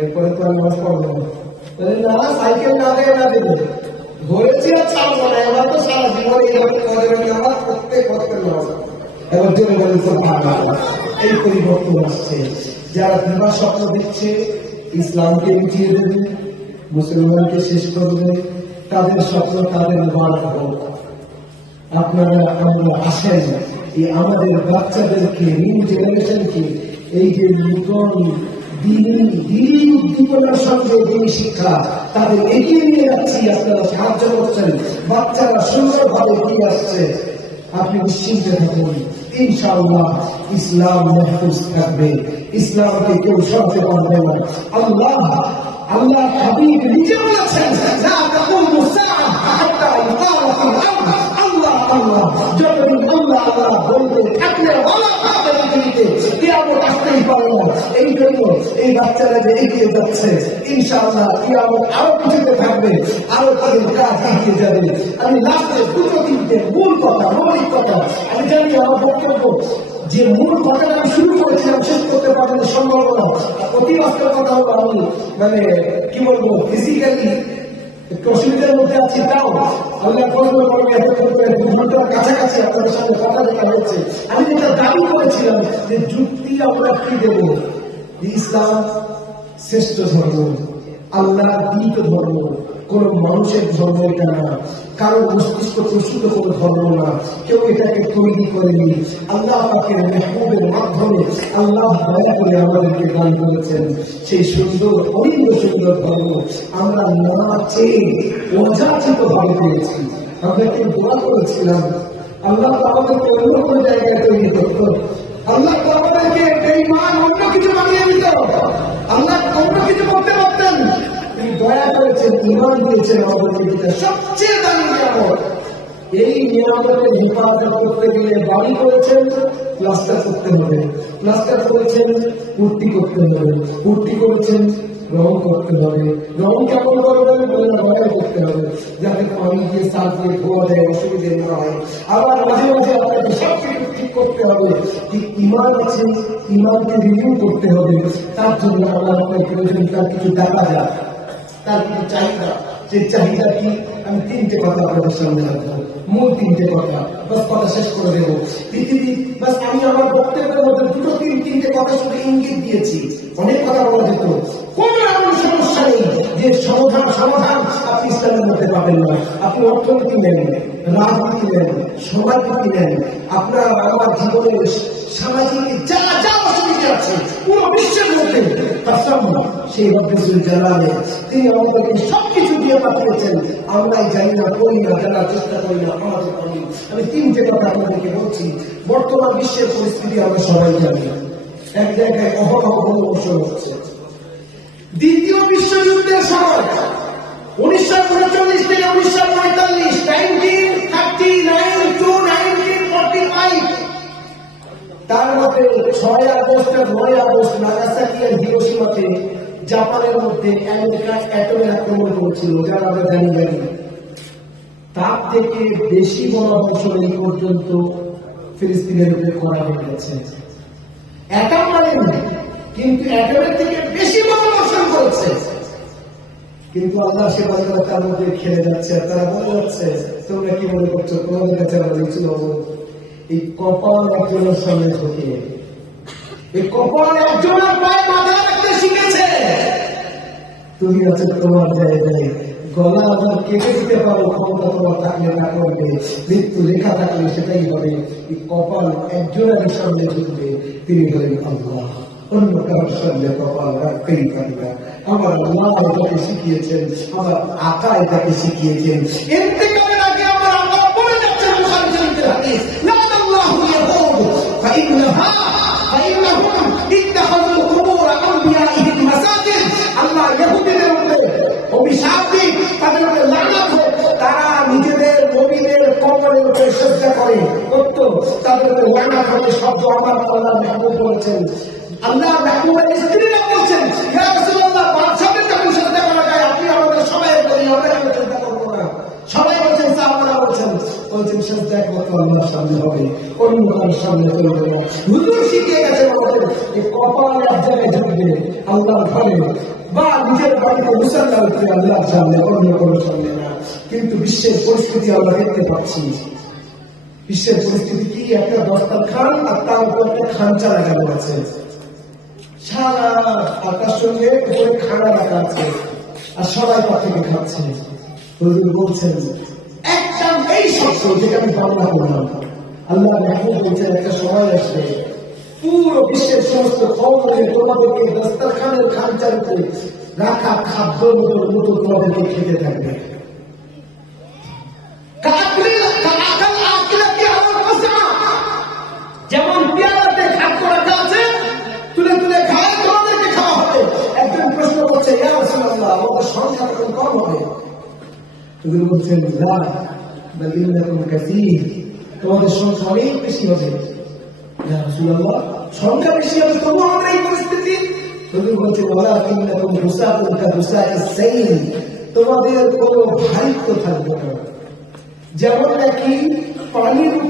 এরপরে তো নামাজ পড়বো না, সাইকেল না দেয় না দেবে ধরেছি আর ছাড়বো না। এবার তো সারা জীবন এইভাবে কদরের নামাজ প্রত্যেক বছর নামাজ। এবার জোরে বলেন সুবহানাল্লাহ। এই পরিবর্তন আসছে। যারা বিবাহ স্বপ্ন দিচ্ছে ইসলামকে মিটিয়ে দেবে, মুসলমানকে শেষ করবে, তাদের স্বপ্ন তাদের বাদ হোক। আপনারা আমরা আসেন এই আমাদের বাচ্চাদেরকে, নিউ জেনারেশনকে এই যে নতুন দিনই উদ্দীপনার সঙ্গে দিন শিক্ষা তাদের এগিয়ে নিয়ে যাচ্ছি, আপনারা সাহায্য করছেন, বাচ্চারা সুন্দরভাবে এগিয়ে আসছে। আপনি নিশ্চিন্তে থাকুন, ইনশাআল্লাহ ইসলাম মাহফুজ থাকবে, ইসলামকে কেউ সরাতে পারবে না। আল্লাহ হাবিব নিজে বলেছেন, লা তাকুমু সাআ হাত্তা ইউকালা ফিল আরদ। আল্লাহ যতদিন আল্লাহ বলতে থাকলে পৃথিবীতে কিয়ামত আসতেই পারে না। এই জন্য এই বাচ্চারা যে এগিয়ে যাচ্ছে, ইনশাআল্লাহ কিয়ামত আরো কিছুতে থাকবে, আরো তাদের কাজ এগিয়ে যাবে। আমি লাস্টে দুটো তিনটে মূল কথা, মৌলিক কথা আমি জানি। আমার বক্তব্য যে মূল কথাটা আমি শুরু করেছিলাম শেষ করতে পারবেন সম্ভব না। অতি বাস্তব কথা হলো, আমি কি বলবো, ফিজিক্যালি একটু অসুবিধার মধ্যে আছি, তাও আল্লাহ ফজল করবে এত ঘন্টার কাছাকাছি আপনাদের সাথে কথা দেখা হচ্ছে। আমি যেটা দাবি করেছিলাম যে যুক্তি আমরা কি দেব, ইসলাম শ্রেষ্ঠ ধর্ম, আল্লাহ দীত ধর্ম, কোন মানুষের ধর্ম এটা না, কারো মস্তিষ্ক প্রসূত কোন ধর্ম না, কেউ এটাকে তৈরি করেনি। আল্লাহ পাকের মেহবুবের মাধ্যমে আল্লাহ দয়া করে আমাদেরকে দান করেছেন সেই সুন্দর অনিন্দ সুন্দর ধর্ম। আমরা না চেয়ে অযাচিত ভাবে পেয়েছি। আমরা কেউ দোয়া করেছিলাম, আল্লাহ তো আমাদেরকে অন্য কোনো জায়গায় তৈরি করতো, আল্লাহ তো আমাদেরকে বেঈমান অন্য কিছু বানিয়ে দিত, আল্লাহ অন্য কিছু করতে পারতেন। দয়া করেছেন, ঈমান দিয়েছেন আমাদেরকে, সবচেয়ে দামি নিয়ামত। এই নিয়ামতের হেফাজত করতে গেলে বাড়ি করেছেন, প্লাস্টার করতে হবে, প্লাস্টার করেছেন, পুট্টি করতে হবে, পুট্টি করেছেন, রং করতে হবে, রং কেমন করবেন রঙাই করতে হবে, যাতে পানি দিয়ে সার দিয়ে ধোয়া দেয়, অসুবিধে না হয়। আবার মাঝে মাঝে আপনাকে সবকিছু ঠিক করতে হবে। ঈমান আছে, ঈমানকে রিনিউ করতে হবে। তার জন্য আমার আপনার প্রয়োজন, তার কিছু দেখা যায়, তার কিছু চাহিদা। যে চাহিদা কি, আমি তিনটে কথা আপনাদের সামনে রাখবো, মূল তিনটে কথা, বাস কথা শেষ করে দেবো। পৃথিবী বাস আমি আমার বক্তব্যের মধ্যে দুটো তিনটে কথা শুধু ইঙ্গিত দিয়েছি, অনেক কথা বলা যেত। কোন এমন সমস্যা নেই যে সমাধান আপনি ইসলামের মধ্যে পাবেন না। আপনি অর্থনীতি নেন, রাজনীতি নেন, সমাজনীতি নেন, আপনার আমার জীবনের সামাজিক যা যা অসুবিধা আছে পুরো বিশ্বের মধ্যে সেই রব্বুল জালালে তিনি আমাদেরকে সবকিছু দিয়ে পাঠিয়েছেন। আমরাই জানি না, করি না, জানার চেষ্টা করি না, আমাদের করি। আমি তিনটে কথা আপনাদেরকে বলছি। বর্তমান বিশ্বের পরিস্থিতি আমরা সবাই জানি, এক জায়গায় অহরহ অনুমোশন হচ্ছে। দ্বিতীয় বিশ্বযুদ্ধের সময় 1939 থেকে 1945, 1939 to 1945, তার মধ্যে 6 আগস্ট আর 9 আগস্ট নাগাসাকি আর হিরোশিমাতে জাপানের মধ্যে আমেরিকা অ্যাটমের আক্রমণ করেছিল, যারা আমরা জানি। তার থেকে বেশি বড় অংশ এই পর্যন্ত ফিলিস্তিনের উপরে করা হয়ে গেছে। অ্যাটম মানে কিন্তু অ্যাটমের থেকে বেশি বড় বর্ষণ করেছে। কিন্তু আল্লাহ সে বাচ্চারা তার মধ্যে খেলে যাচ্ছে, তারা বলে যাচ্ছে, তোমরা কি মনে করছো তোমাদের কাছে আমরা দিচ্ছিল? এই কপাল একজনের সামনে ঢুকিয়ে, এই কপাল একজনের পায়ে মাথা রাখতে শিখেছে। তুমি আছে তোমার জায়গায়, গলা আবার কেটে দিতে পারো, ক্ষমতা তোমার থাকলে না করবে, মৃত্যু লেখা থাকলে সেটাই হবে। এই কপাল একজনের সামনে ঢুকবে, তিনি হলেন আল্লাহ। অন্য কারোর সামনে কপাল রাখতেই পারি না। আমার আল্লাহ এটাকে শিখিয়েছেন, আমার আকা এটাকে শিখিয়েছেন। ইন্তেকালের আগে আমার আল্লাহ বলে যাচ্ছেন বুখারী শরীফের হাদিস, লাআল্লাহু ইয়াকুল ফাইন্নাহুম ইত্তাখাযু কুবুর আনবিয়াইহিম মাসাজিদ। আল্লাহ ইহুদিদের উপরে অভিশাপ দিন, তাদের উপরে লানত হোক, তারা নিজেদের নবীদের কবরের উপরে সিজদা করে, তাদের উপরে লানত হবে। শব্দ আমার আল্লাহ মেহবুব বলেছেন। আল্লাহ মেহবুবের স্ত্রীরা বলছেন, ইয়া রাসূলুল্লাহ, বাদশাদের যখন সিজদা করা যায়, আপনি আমাদের সবাই বলি, আমরা কেন সিজদা করবো না? সবাই বলছেন, সাহাবারা বলছেন সিজদা একমাত্র আল্লাহর সামনে হবে, অন্য কারোর সামনে চলবে না। হুজুর শিখিয়ে গেছে আমাদের এই কপালে এক জায়গায় ঝুঁকবে আল্লাহর ঘরে বা নিজের বাড়িতে মুসল্লা উঠবে আল্লাহর সামনে, অন্য কোনো সামনে না। কিন্তু বিশ্বের পরিস্থিতি আমরা দেখতে পাচ্ছি। বিশ্বের পরিস্থিতি কি? একটা দস্তরখান আর তার উপর একটা খাঞ্চা লাগানো আছে, সারা আকাশ সঙ্গে উপরে খানা রাখা আছে, আর সবাই তার থেকে খাচ্ছে। হুজুর বলছেন একদম এই শব্দ যেটা আমি বাংলা করলাম, আল্লাহ মেহবুব বলছেন একটা সময় আসবে পুরো বিশ্বের সমস্ত কওমকে তোমাদেরকে দস্তরখানের খাঞ্চার উপরে রাখা খাদ্য মতো তোমাদেরকে খেতে থাকবে। যেমন পেয়ালাতে খাদ্য রাখা আছে, তুলে তুলে খায়, তোমাদেরকে খাওয়া হবে। একজন প্রশ্ন করছে, ইয়া রাসূলুল্লাহ, আমাদের সংখ্যা তখন কম হবে? হুজুর বলছেন, লা বাল ইন্নাকুম কাসীর, তোমাদের সংখ্যা অনেক বেশি হবে। ইয়া রাসূলুল্লাহ, সংখ্যা বেশি হবে তবু আমাদের এই পরিস্থিতি? হুজুর বলছেন, ওয়ালাকিন্নাকুম গুসাকুন কাগুসাইস সাইল, তোমাদের কোনো ভারিত্ব থাকবে না। যেমন নাকি পানির